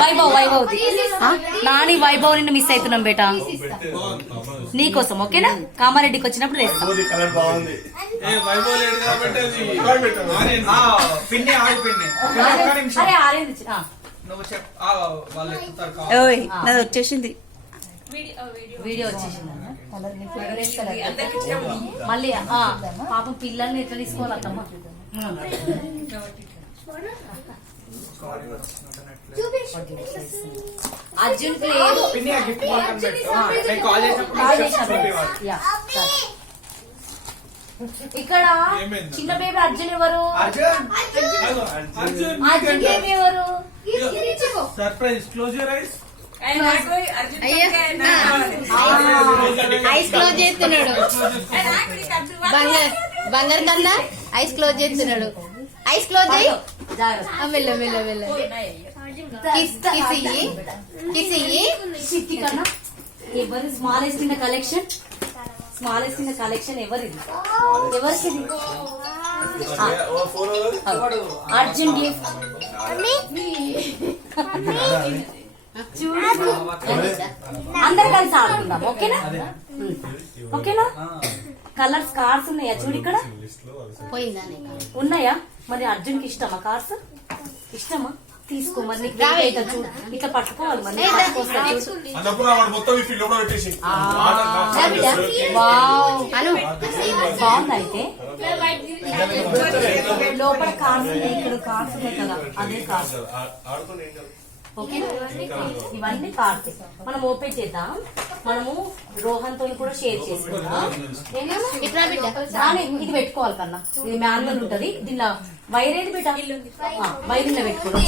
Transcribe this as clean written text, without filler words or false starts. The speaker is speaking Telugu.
వైభవ్ వైభవ్ నాని వైభవ్ నిన్ను మిస్ అవుతున్నాం బేటా నీకోసం ఓకేనా కామారెడ్డికి వచ్చినప్పుడు తెస్తాం నాది వచ్చేసింది వీడియో వచ్చేసింది మళ్ళీ పాపం పిల్లల్ని ఎట్లా తీసుకోవాలమ్మా అర్జున్ ఇక్కడ చిన్న బేబీ అర్జున్ ఎవరు అర్జున్ బేబీ ఎవరు surprise close your eyes eyes close చేస్తున్నాడు బంగారు కన్నా ఐస్ క్లోజ్ చేస్తున్నాడు ఐస్ క్లోజ్ చేయి మెల్ల మెల్ల మెల్ల కిస్ చిట్టి కన్నా ఎవరు smallest in collection smallest in collection ఎవరిది ఎవరికి అర్జున్ గిఫ్ట్ అందరు కలిసి ఆడుకుందాం ఓకేనా ఓకేనా కలర్స్ కార్స్ ఉన్నాయా చూడు ఇక్కడ ఉన్నాయా మరి అర్జున్ కి ఇష్టమా కార్స్ ఇష్టమా తీసుకో మరి నీకు చూడు ఇట్లా పట్టుకోవాలి మరి బాగుంది అయితే లోపల కార్స్ ఉన్నాయి ఇక్కడ కార్స్ ఉన్నాయి కదా అదే కార్స్ ఓకే ఇవన్నీ కార్డ్స్ మనం ఓపెన్ చేద్దాం మనము రోహన్ తో కూడా షేర్ చేసుకుందాం ఇది పెట్టుకోవాలి కన్నా ఇది మాన్యువల్ ఉంటది దీనిలో వైర్ ఏది పెట్టాలి వైర్ పెట్టుకోవాలి